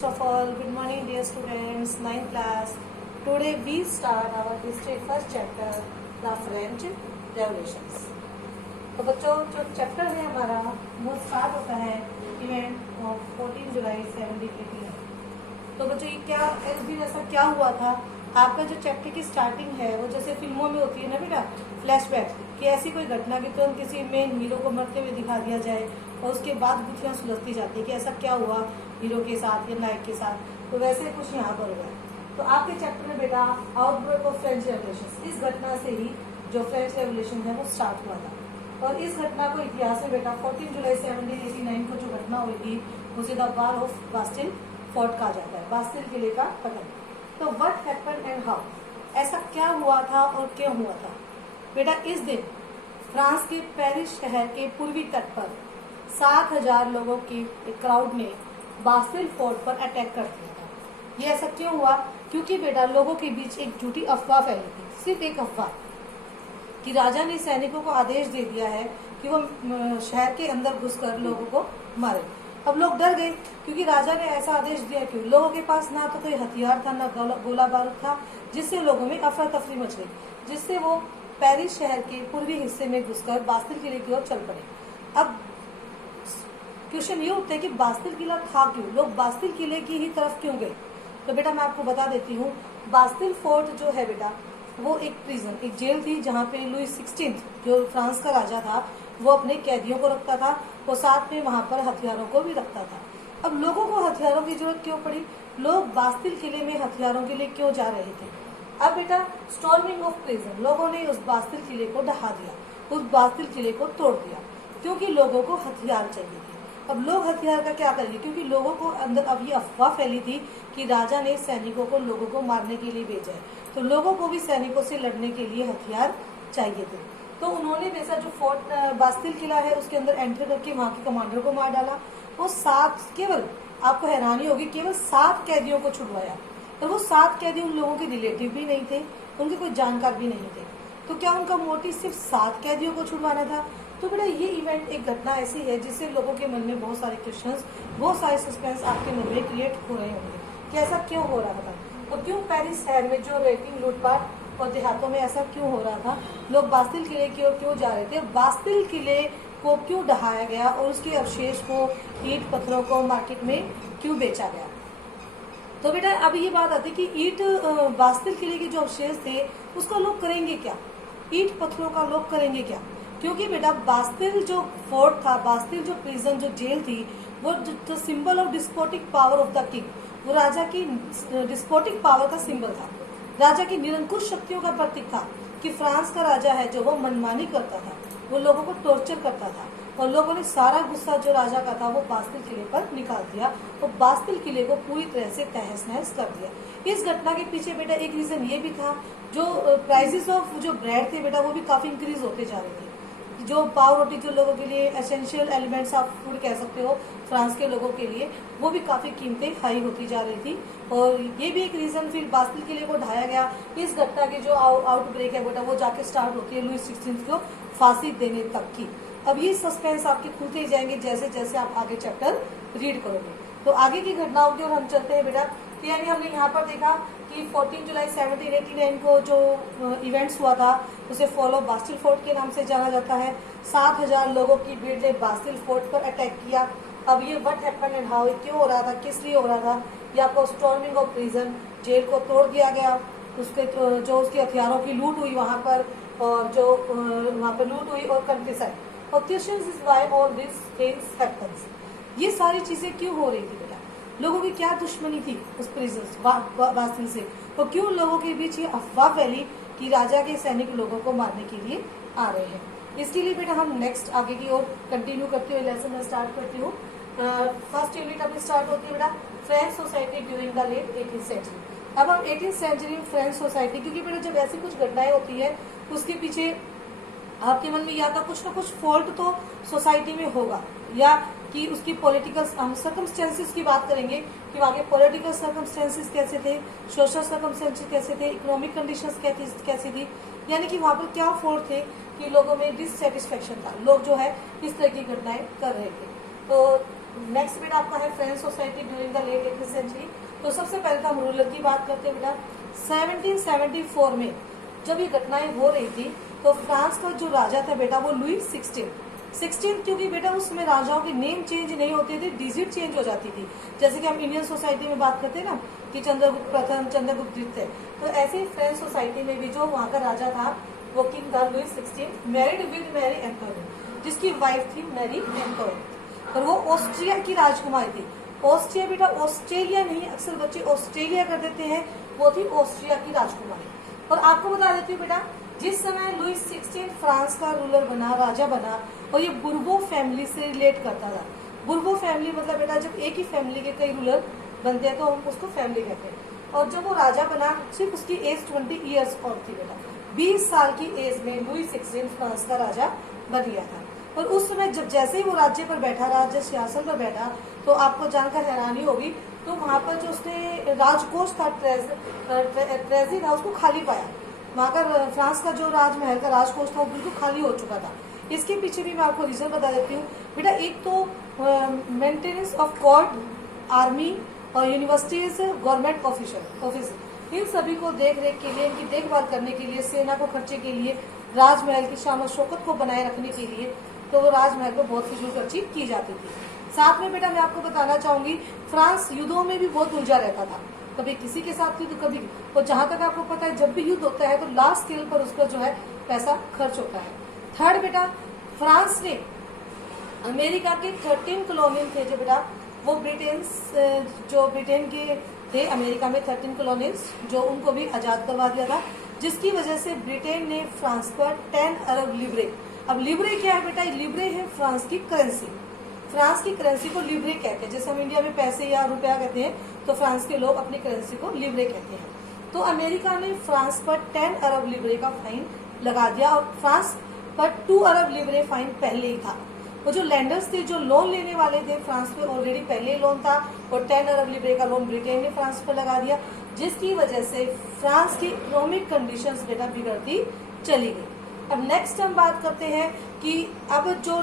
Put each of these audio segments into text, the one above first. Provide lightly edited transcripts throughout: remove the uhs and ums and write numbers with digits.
First of all, good morning dear students, 9th class. Today we start our history first chapter, the French Revolutions. तो बच्चों जो chapter है हमारा वो start होता है इवेंट ऑफ 14 जुलाई 1789। तो बच्चों ये क्या इस दिन ऐसा क्या हुआ था, आपका जो चैप्टर की स्टार्टिंग है वो जैसे फिल्मों में होती है ना बेटा, फ्लैशबैक कि ऐसी कोई घटना की तुरंत किसी मेन हीरो को मरते हुए दिखा दिया जाए और उसके बाद गुत्थियां सुलझती जाती है कि ऐसा क्या हुआ हीरो के साथ या नायक के साथ। तो वैसे कुछ यहाँ पर हुआ है। तो आपके चैप्टर में बेटा आउटब्रेक ऑफ फ्रेंच रेवोल्यूशन, इस घटना से ही जो फ्रेंच रेवोल्यूशन है वो स्टार्ट हुआ था। और इस घटना को इतिहास में बेटा 14 जुलाई 1789 को जो घटना हुई थी उसे the war of Bastille fort कहा जाता है, बास्टिल किले का पतन। तो व्हाट हैपेंड एंड हाउ, ऐसा क्या हुआ था और क्यों हुआ था बेटा। इस दिन फ्रांस के पेरिस शहर के पूर्वी तट पर 7,000 लोगों की एक क्राउड ने बास्टिल फोर्ट पर अटैक कर दिया था। ये ऐसा क्यों हुआ, क्योंकि बेटा लोगों के बीच एक झूठी अफवाह फैली थी, सिर्फ एक अफवाह कि राजा ने सैनिकों को आदेश दे दिया है कि वो शहर के अंदर घुसकर लोगों को मारे। अब लोग डर गए क्योंकि राजा ने ऐसा आदेश दिया। क्यों? लोगों के पास ना तो कोई हथियार था, ना गोला बारूद था, जिससे लोगों में अफरा तफरी मच गई, जिससे वो पेरिस शहर के पूर्वी हिस्से में घुसकर बास्टिल किले की ओर चल पड़े। अब क्वेश्चन ये उठता है कि बास्टिल किला था क्यों, लोग बास्टिल किले की ही तरफ क्यों गए। तो बेटा मैं आपको बता देती हूँ, बास्टिल फोर्ट जो है बेटा वो एक प्रिजन, एक जेल थी जहाँ पे लुई 16 जो फ्रांस का राजा था वो अपने कैदियों को रखता था और साथ में वहां पर हथियारों को भी रखता था। अब लोगों को हथियारों की जरूरत क्यों पड़ी, लोग बास्टिल किले में हथियारों के लिए क्यों जा रहे थे। अब बेटा स्टॉर्मिंग ऑफ प्रिजन, लोगों ने उस बास्टिल किले को ढहा दिया, उस बास्टिल किले को तोड़ दिया क्योंकि लोगों को हथियार चाहिए थे। अब लोग हथियार का क्या करेंगे, क्योंकि लोगों को अंदर अब ये अफवाह फैली थी कि राजा ने सैनिकों को लोगों को मारने के लिए भेजा है, तो लोगों को भी सैनिकों से लड़ने के लिए हथियार चाहिए थे। तो उन्होंने वैसा जो फोर्ट बास्टिल किला है उसके अंदर एंटर करके वहां के कमांडर को मार डाला। वो 7, केवल आपको हैरानी होगी, केवल 7 कैदियों को छुड़वाया। और वो 7 कैदी उन लोगों के रिलेटिव भी नहीं थे, उनके कोई जानकार भी नहीं थे। तो क्या उनका मोटिव सिर्फ 7 कैदियों को छुड़वाना था। तो बेटा ये इवेंट, एक घटना ऐसी है जिससे लोगों के मन में बहुत सारे क्वेश्चंस, बहुत सारे सस्पेंस आपके मन में क्रिएट हो रहे होंगे कि ऐसा क्यों हो रहा था और क्यों पेरिस शहर में जो रेटिंग लूटपाट और देहातों में ऐसा क्यों हो रहा था, लोग बास्टिल किले की ओर क्यों जा रहे थे, बास्टिल किले को क्यों ढहाया गया और उसके अवशेष को, ईंट पत्थरों को मार्केट में क्यों बेचा गया। तो बेटा अब ये बात आती है कि ईंट बास्टिल किले के जो अवशेष थे उसका लोग करेंगे क्या, ईंट पत्थरों का लोग करेंगे क्या। क्योंकि बेटा बास्टिल जो फोर्ट था, बास्टिल जो प्रिजन, जो जेल थी, वो जो symbol of despotic power of the king, वो राजा की डिस्पोटिक पावर का सिंबल था, राजा की निरंकुश शक्तियों का प्रतीक था कि फ्रांस का राजा है जो वो मनमानी करता था, वो लोगों को टॉर्चर करता था और लोगों ने सारा गुस्सा जो राजा का था वो बास्टिल किले पर निकाल दिया और बास्टिल किले को पूरी तरह से तहस नहस कर दिया। इस घटना के पीछे बेटा एक रीजन ये भी था, जो प्राइसेस ऑफ जो ब्रेड थे बेटा वो भी काफी इंक्रीज होते जा रहे थे। जो पाव रोटी जो लोगों के लिए एसेंशियल एलिमेंट्स आप फूड कह सकते हो फ्रांस के लोगों के लिए, वो भी काफी कीमतें हाई होती जा रही थी। और ये भी एक रीजन, फिर बास्टिल किले को ढाया गया। इस घटना की जो आउटब्रेक है बेटा वो जाके स्टार्ट होती है लुई 16 को फांसी देने तक की। अब ये सस्पेंस आपके खुलते ही जाएंगे जैसे जैसे आप आगे चैप्टर रीड करोगे। तो आगे की घटनाओं की ओर हम चलते हैं बेटा। तो यानी हमने यहाँ पर देखा कि 14 जुलाई 1789 को जो इवेंट्स हुआ था उसे फॉलो बास्टिल फोर्ट के नाम से जाना जाता है। 7,000 लोगों की भीड़ ने बास्टिल फोर्ट पर अटैक किया। अब ये व्हाट हैपेंड एंड हाउ, क्यों हो रहा था, किस लिए हो रहा था, ये आपको स्टॉर्मिंग ऑफ प्रिजन, जेल को तोड़ दिया गया, उसके जो उसके हथियारों की लूट हुई वहां पर, और जो वहां पर लूट हुई और कंट्री साइड। और question is why all this things happens, ये सारी चीजें क्यों हो रही थी बेटा, लोगों की क्या दुश्मनी थी उस प्रिजन बास्टिल से, और क्यों लोगों के बीच ये अफवाह फैली कि राजा के सैनिक लोगों को मारने के लिए आ रहे हैं। इसके लिए बेटा हम नेक्स्ट आगे की ओर कंटिन्यू करते हुए लेसन में स्टार्ट करती हूँ। फर्स्ट यूनिट अपनी स्टार्ट होती है बेटा French society during the late 18th century. अब हम 18th सेंचुरी में फ्रेंच सोसाइटी, क्योंकि बेटा जब ऐसी कुछ घटनाएं होती है उसके पीछे आपके मन में या तो कुछ ना कुछ फॉल्ट तो सोसाइटी में होगा, या कि उसकी पॉलिटिकल, हम सर्कमस्टेंसेस की बात करेंगे कि वहाँ के पॉलिटिकल सर्कमस्टेंसेस कैसे थे, सोशल सर्कमस्टेंसेस कैसे थे, इकोनॉमिक कंडीशंस कैसी थी, यानी कि वहाँ पर क्या फॉल्ट थे कि लोगों में डिससेटिस्फेक्शन था, लोग जो है इस तरह की घटनाएं कर रहे थे। तो नेक्स्ट बेटा आपका है French society during the late 18th century. तो सबसे पहले तो हम रूलर की बात करते हैं बेटा। 1774 में जब ये घटनाएं हो रही थी तो फ्रांस का जो राजा था बेटा वो लुई 16 क्योंकि बेटा उस समय राजाओं की नेम चेंज नहीं होती थी, डिजिट चेंज हो जाती थी। जैसे कि हम इंडियन सोसाइटी में बात करते हैं ना कि चंद्रगुप्त प्रथम, चंद्रगुप्त द्वितीय, तो ऐसे ही फ्रेंच सोसाइटी में भी जो वहाँ का राजा था वो किंग था लुई 16, मैरिड विद मैरी एंटोइनेट, जिसकी वाइफ थी मैरी एंटोइनेट, और वो ऑस्ट्रिया की राजकुमारी थी। ऑस्ट्रिया बेटा ऑस्ट्रेलिया नहीं, अक्सर बच्चे ऑस्ट्रेलिया कर देते हैं, वो थी ऑस्ट्रिया की राजकुमारी। और आपको बता देती हूँ बेटा, जिस समय लुई 16 फ्रांस का रूलर बना, राजा बना, और ये बुर्बो फैमिली से रिलेट करता था। बुर्बो फैमिली मतलब बेटा जब एक ही फैमिली के कई रूलर बनते हैं तो हम उसको फैमिली कहते हैं। और जब वो राजा बना सिर्फ उसकी एज 20 ईयर्स और थी बेटा, 20 साल की एज में लुई 16 फ्रांस का राजा बन गया था। और उस समय जब जैसे ही वो राज्य पर बैठा, राज्य सिंहासन पर बैठा, तो आपको जानकर हैरानी होगी, तो वहाँ पर जो उसने राजकोष था, ट्रेजरी था, उसको खाली पाया। वहाँ का फ्रांस का जो राजमहल का राजकोष था वो बिल्कुल खाली हो चुका था। इसके पीछे भी मैं आपको रीजन बता देती हूँ बेटा। एक तो मेंटेनेंस ऑफ कोर्ट, आर्मी और यूनिवर्सिटीज, गवर्नमेंट ऑफिस, इन सभी को देख रेख के लिए, इनकी देखभाल करने के लिए, सेना को खर्चे के लिए, राजमहल की शान और शौकत को बनाए रखने के लिए, तो वो राजमहल को बहुत फिजूल खर्ची की जाती थी। साथ में बेटा मैं आपको बताना चाहूंगी, फ्रांस युद्धों में भी बहुत उलझा रहता था, कभी किसी के साथ युद्ध, कभी, और जहां तक आपको पता है जब भी युद्ध होता है तो लार्ज स्केल पर उसका जो है पैसा खर्च होता है। थर्ड बेटा, फ्रांस ने अमेरिका के 13 कॉलोनियल थे जो बेटा, वो ब्रिटेन के थे अमेरिका में 13 कॉलोनीज, जो उनको भी आजाद करवा दिया था, जिसकी वजह से ब्रिटेन ने फ्रांस को 10 अरब लिब्रे। अब लिब्रे क्या है बेटा? लिब्रे है फ्रांस की करेंसी। फ्रांस की करेंसी को लिब्रे कहते हैं। जैसे हम इंडिया में पैसे या रुपया कहते हैं, तो फ्रांस के लोग अपनी करेंसी को लिब्रे कहते हैं। तो अमेरिका ने फ्रांस पर 10 अरब लिब्रे का फाइन लगा दिया, और फ्रांस पर 2 अरब लिब्रे फाइन पहले ही था। वो जो लैंडर्स थे, जो लोन लेने वाले थे, फ्रांस पे ऑलरेडी पहले ही लोन था, और 10 अरब लिब्रे का लोन ब्रिटेन ने फ्रांस पर लगा दिया, जिसकी वजह से फ्रांस की इकोनॉमिक कंडीशंस बेटा बिगड़ती चली गई। अब नेक्स्ट हम बात करते हैं कि अब जो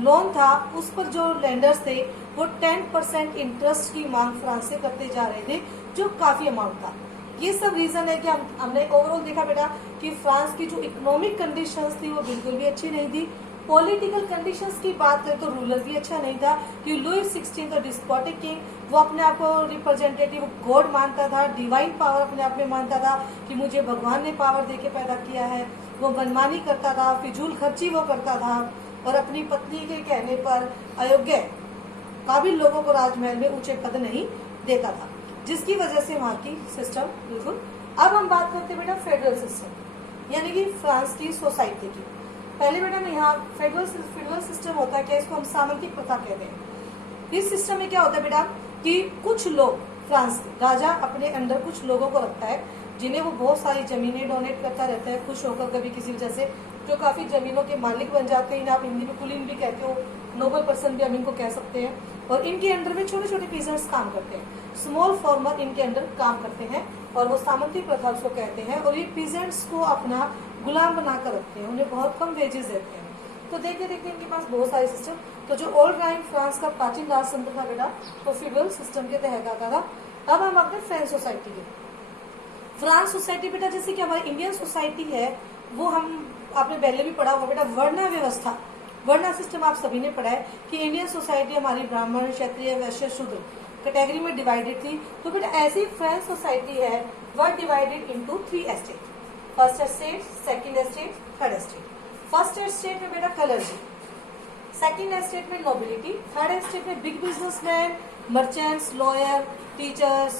लोन था उस पर जो लैंडर्स थे वो 10% इंटरेस्ट की मांग फ्रांस से करते जा रहे थे, जो काफी अमाउंट था। ये सब रीजन है कि हमने ओवरऑल देखा बेटा कि फ्रांस की जो इकोनॉमिक कंडीशंस थी वो बिल्कुल भी अच्छी नहीं थी। पॉलिटिकल कंडीशंस की बात करें तो रूलर भी अच्छा नहीं था, कि लुई 16 डिस्पोटिक किंग, वो अपने आप को रिप्रेजेंटेटिव गॉड मानता था, डिवाइन पावर अपने आप में मानता था कि मुझे भगवान ने पावर देके पैदा किया है। वो मनमानी करता था, फिजूल खर्ची वो करता था, और अपनी पत्नी के कहने पर अयोग्य काबिल लोगों को राजमहल में ऊंचे पद नहीं देता था, जिसकी वजह से वहाँ की सिस्टम बिल्कुल। अब हम बात करते हैं बेटा फेडरल सिस्टम, यानी कि फ्रांस की सोसाइटी की। पहले बेटा में यहाँ फेडरल सिस्टम होता है क्या, इसको हम सामंती प्रथा कहते हैं। इस सिस्टम में क्या होता है बेटा कि कुछ लोग, फ्रांस राजा अपने अंडर कुछ लोगों को रखता है, जिन्हें वो बहुत सारी जमीनें डोनेट करता रहता है, खुश होकर कभी किसी वजह से, जो काफी जमीनों के मालिक बन जाते हैं। आप हिंदी में कुलीन भी कहते हो, नोबल पर्सन भी हम इनको कह सकते हैं। और इनके अंडर में छोटे छोटे पीजेंट्स काम करते हैं, स्मॉल फार्मर इनके अंडर काम करते हैं, और वो सामंती प्रथा उसको कहते हैं। और ये पीजेंट्स को अपना गुलाम बनाकर रखते हैं, उन्हें बहुत कम वेजेस देते हैं। तो देखते देखते इनके पास बहुत सारे सिस्टम। तो जो ओल्ड टाइम फ्रांस का प्राचीन राजतंत्र था बेटा, वो फेडरल सिस्टम के तहत आता था। अब हम अपने फ्रेंच सोसाइटी के, फ्रांस सोसाइटी बेटा जैसे कि हमारी इंडियन सोसाइटी है, वो हम आपने पहले भी पढ़ा होगा बेटा, वर्ण व्यवस्था, वर्ण सिस्टम आप सभी ने पढ़ा है कि इंडियन सोसाइटी हमारी ब्राह्मण, क्षत्रिय, वैश्य, शूद्र कैटेगरी में डिवाइडेड थी। तो बेटा ऐसी फ्रेंच सोसाइटी है वह divided into 3 estate, first estate, second estate, third estate. First estate में बेटा क्लर्जी, सेकंड एस्टेट में नोबिलिटी, थर्ड एस्टेट में big businessman, merchants, lawyer, teachers,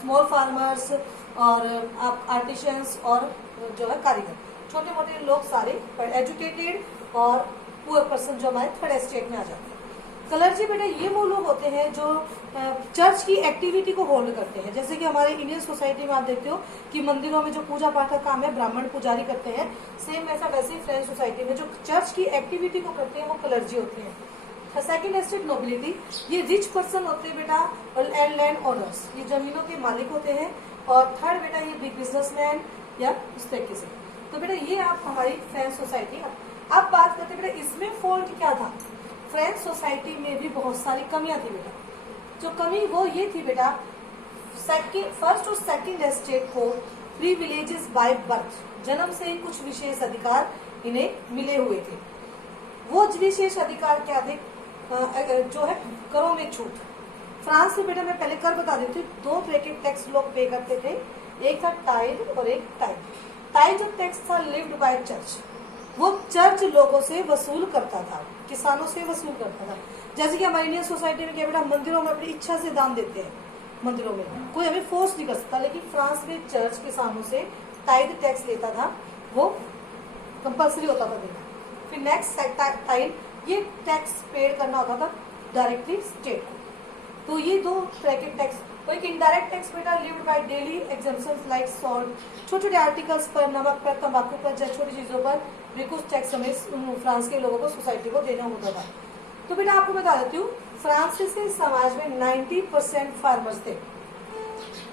small farmers और आर्टिशियंस और जो है कारीगर, छोटे मोटे लोग सारे एजुकेटेड, और पुअर पर्सन जो हमारे थर्ड एस्टेट में आ जाते हैं। क्लर्जी बेटा ये वो लोग होते हैं जो चर्च की एक्टिविटी को होल्ड करते हैं। जैसे कि हमारे इंडियन सोसाइटी में आप देखते हो कि मंदिरों में जो पूजा पाठ का काम है ब्राह्मण पुजारी करते हैं, सेम ऐसा वैसे ही फ्रेंच सोसाइटी में जो चर्च की एक्टिविटी को करते हैं वो क्लर्जी होते हैं। सेकंड एस्टेट नोबिलिटी, ये रिच पर्सन होते हैं बेटा, एंड लैंड ओनर्स, ये जमीनों के मालिक होते हैं। और थर्ड बेटा ये बिग बिजनेसमैन या उस तरीके से। तो बेटा ये आप हमारी फ्रेंच सोसाइटी। अब बात करते हैं बेटा इसमें फॉल्ट क्या था। फ्रेंच सोसाइटी में भी बहुत सारी कमियां थी बेटा। जो कमी वो ये थी बेटा, फर्स्ट और सेकंड एस्टेट को प्रिविलेजेस बाय बर्थ, जन्म से ही कुछ विशेष अधिकार इन्हें मिले हुए थे। वो विशेष अधिकार क्या थे? जो है करों में छूट। फ्रांस में बेटा मैं पहले कर बता देती हूँ, दो तरह के टैक्स लोग पे करते थे, एक था टाइड और एक टाइड। टाइड जो टैक्स था लिव्ड बाय चर्च, वो चर्च लोगों से वसूल करता था, किसानों से वसूल करता था। जैसे कि हमारी इंडियन सोसाइटी में क्या बेटा, मंदिरों में अपनी इच्छा से दान देते हैं, मंदिरों में कोई हमें फोर्स नहीं कर सकता, लेकिन फ्रांस में चर्च किसानों से टाइड टैक्स लेता था, वो कंपल्सरी होता था देना। फिर नेक्स्ट टाइड, ये टैक्स पेड करना होता था डायरेक्टली स्टेट को। तो ये दो तरह के टैक्स। तो एक इनडायरेक्ट टैक्स बेटा lived by daily exemptions like salt, छोटे छोटे आर्टिकल्स पर, नमक पर, तंबाकू पर, छोटी चीजों पर भी कुछ टैक्स हमें फ्रांस के लोगों को, सोसाइटी को देना होता था। तो बेटा आपको बता देती हूँ, फ्रांसीसी समाज में 90% फार्मर्स थे,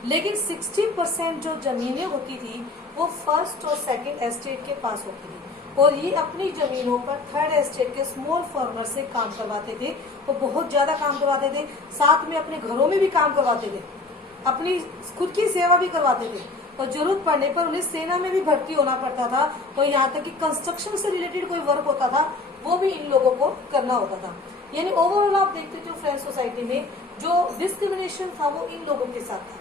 लेकिन 60% जो जमीनें होती थी वो फर्स्ट और सेकंड एस्टेट के पास होती थी, और ये अपनी जमीनों पर थर्ड एस्टेट के स्मॉल फार्मर से काम करवाते थे। वो बहुत ज्यादा काम करवाते थे, साथ में अपने घरों में भी काम करवाते थे, अपनी खुद की सेवा भी करवाते थे, और जरूरत पड़ने पर उन्हें सेना में भी भर्ती होना पड़ता था। और यहाँ तक कि कंस्ट्रक्शन से रिलेटेड कोई वर्क होता था वो भी इन लोगों को करना होता था। यानी ओवरऑल आप देखते थे फ्रेंच सोसाइटी में जो डिस्क्रिमिनेशन था वो इन लोगों के साथ था,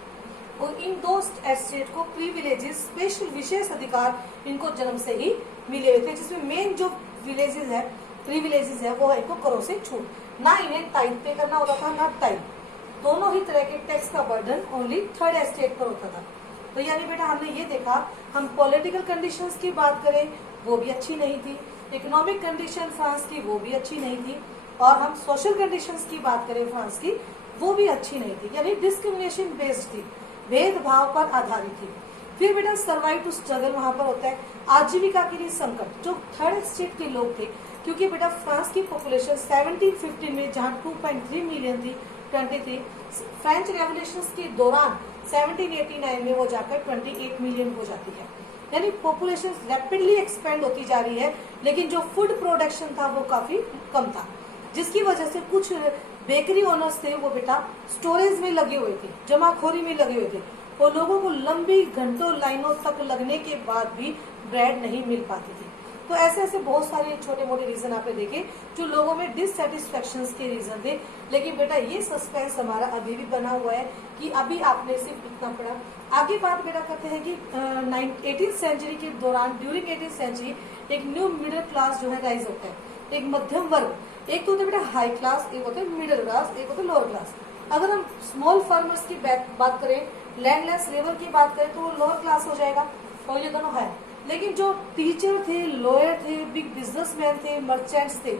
और इन दो एस्टेट को प्रिविलेजेस, स्पेशल विशेष अधिकार इनको जन्म से ही मिले हुए थे, जिसमें मेन जो प्रिविलेजेस है वो है इनको करों से छूट। ना इन्हें टाइड पे करना होता था, ना टाइड। दोनों ही तरह के टैक्स का बर्डन ओनली थर्ड एस्टेट पर होता था। तो यानी बेटा हमने ये देखा, हम पॉलिटिकल कंडीशंस की बात करें वो भी अच्छी नहीं थी, इकोनॉमिक कंडीशन फ्रांस की वो भी अच्छी नहीं थी, और हम सोशल कंडीशंस की बात करें फ्रांस की वो भी अच्छी नहीं थी, यानी डिस्क्रिमिनेशन बेस्ड थी, भेदभाव पर आधारित थी। फिर बेटा सर्वाइव टू स्ट्रगल वहां पर होता है, आजीविका के लिए संकट। जो थर्ड स्टेट के लोग थे, क्योंकि बेटा फ्रांस की पॉपुलेशन 1715 में जहां 2.3 मिलियन थी, 23 फ्रेंच रेवोल्यूशन के दौरान 1789 में वो जाकर 28 मिलियन हो जाती है। यानी पॉपुलेशन रैपिडली एक्सपेंड होती जा रही है, लेकिन जो फूड प्रोडक्शन था वो काफी कम था, जिसकी वजह से कुछ बेकरी ओनर्स थे वो बेटा स्टोरेज में लगे हुए थे, जमाखोरी में लगे हुए थे, और लोगों को लंबी घंटों लाइनों तक लगने के बाद भी ब्रेड नहीं मिल पाती थी। तो ऐसे ऐसे बहुत सारे छोटे मोटे रीजन आपने देखे जो लोगों में डिससेटिस्फेक्शन के रीजन थे। लेकिन बेटा ये सस्पेंस हमारा अभी भी बना हुआ है कि अभी आपने सिर्फ इतना पढ़ा। आगे बात बेटा करते हैं कि 18th सेंचुरी के दौरान, ड्यूरिंग 18th सेंचुरी एक न्यू मिडिल क्लास जो है राइज होता है, एक मध्यम वर्ग। एक तो होता है बेटा हाई क्लास, एक होता है मिडिल क्लास, एक होता है लोअर क्लास। अगर हम स्मॉल फार्मर्स की बात करें, लैंडलेस लेबर की बात करें तो वो लोअर क्लास हो जाएगा, और ये दोनों है। लेकिन जो टीचर थे, लॉयर थे, बिग बिजनेसमैन थे, मर्चेंट्स थे,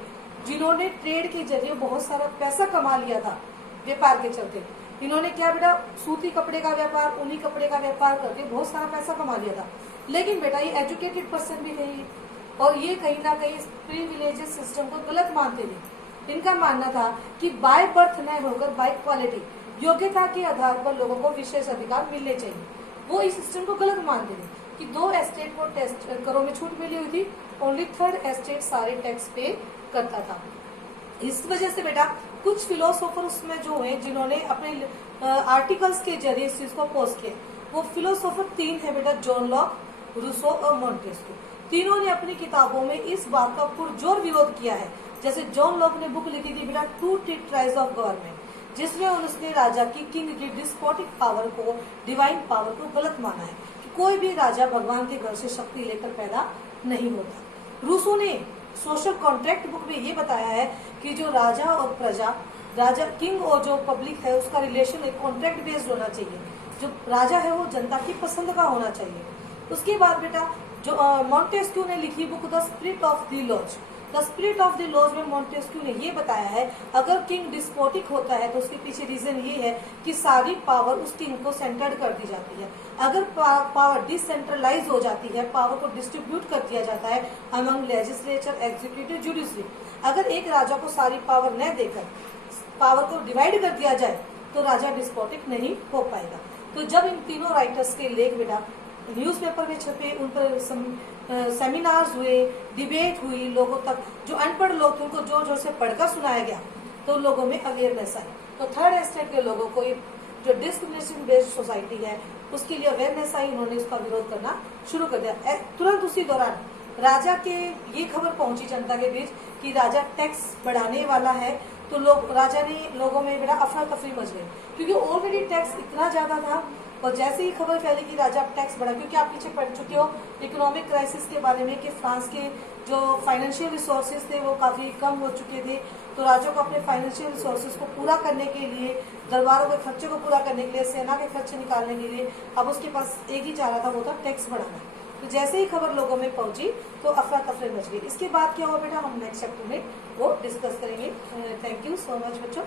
जिन्होंने ट्रेड के जरिए बहुत सारा पैसा कमा लिया था व्यापार के चलते, इन्होंने क्या बेटा सूती कपड़े का व्यापार, ऊनी कपड़े का व्यापार करके बहुत सारा पैसा कमा लिया था। लेकिन बेटा ये एजुकेटेड पर्सन भी थे, और ये कहीं ना कहीं प्रिविलेजेस सिस्टम को गलत मानते थे। इनका मानना था कि बाय बर्थ न होकर बाय क्वालिटी, योग्यता के आधार पर लोगों को विशेष अधिकार मिलने चाहिए। वो इस सिस्टम को गलत मानते थे कि दो एस्टेट को करों में छूट मिली हुई थी, ओनली थर्ड एस्टेट सारे टैक्स पे करता था। इस वजह से बेटा कुछ फिलोसोफर उसमें जो है जिन्होंने अपने आर्टिकल्स के जरिए इस चीज को अपोज किया, वो फिलोसोफर 3 है बेटा, जॉन लॉक, रूसो और मॉन्टेस्क्यू। तीनों ने अपनी किताबों में इस बात का पुरजोर विरोध किया है। जैसे जॉन लॉक ने बुक लिखी थी बेटा टू ट्राइज ऑफ गवर्नमेंट, जिसमें उसने राजा की, किंग की डिस्पोटिक पावर को, डिवाइन पावर को गलत माना है कि कोई भी राजा भगवान के घर से शक्ति लेकर पैदा नहीं होता। रूसो ने सोशल कॉन्ट्रैक्ट बुक में ये बताया है कि जो राजा और प्रजा, राजा किंग और जो पब्लिक है उसका रिलेशन एक कॉन्ट्रैक्ट बेस्ड होना चाहिए। जो राजा है वो जनता की पसंद का होना चाहिए। उसके बाद बेटा जो मॉन्टेस्क्यू ने लिखी book the spirit of the laws, the spirit of the laws में मॉन्टेस्क्यू ने ये बताया है अगर किंग डिस्पोटिक होता है तो उसके पीछे रीजन ये है कि सारी पावर उस किंग को सेंटर्ड कर दी जाती है। अगर पावर डिसेंट्रलाइज हो जाती है, पावर को डिस्ट्रीब्यूट कर दिया जाता है अमंग लेजिस्लेचर, एग्जीक्यूटिव, जुडिशरी, अगर एक राजा को सारी पावर न देकर पावर को डिवाइड कर दिया जाए तो राजा डिस्पोटिक नहीं हो पाएगा। तो जब इन तीनों राइटर्स के लेख बेटा न्यूज़पेपर में छपे, उन पर सेमिनार्स हुए, डिबेट हुई, लोगों तक जो अनपढ़ लोग थे उनको जोर जोर से पढ़कर सुनाया गया, तो लोगों में अवेयरनेस आई। तो थर्ड एस्टेट के लोगों को जो डिस्क्रिमिनेशन बेस्ड सोसाइटी है उसके लिए अवेयरनेस आई, उन्होंने उसका विरोध करना शुरू कर दिया। तुरंत उसी दौरान राजा के ये खबर पहुंची जनता के बीच कि राजा टैक्स बढ़ाने वाला है, तो राजा ने लोगों में बड़ा अफरा तफरी मच गई, क्योंकि ऑलरेडी टैक्स इतना ज्यादा था। और जैसे ही खबर फैली कि राजा टैक्स बढ़ा, क्योंकि आप पीछे पढ़ चुके हो इकोनॉमिक क्राइसिस के बारे में कि फ्रांस के जो फाइनेंशियल रिसोर्सेज थे वो काफी कम हो चुके थे, तो राजा को अपने फाइनेंशियल रिसोर्सेज को पूरा करने के लिए, दरबारों के खर्चे को पूरा करने के लिए, सेना के खर्चे निकालने के लिए अब उसके पास एक ही चारा था, वो था टैक्स बढ़ाना। तो जैसे ही खबर लोगों में पहुंची तो अफरा तफरी मच गई। इसके बाद क्या हुआ बेटा, हम नेक्स्ट चैप्टर में वो डिस्कस करेंगे। थैंक यू सो मच बच्चों।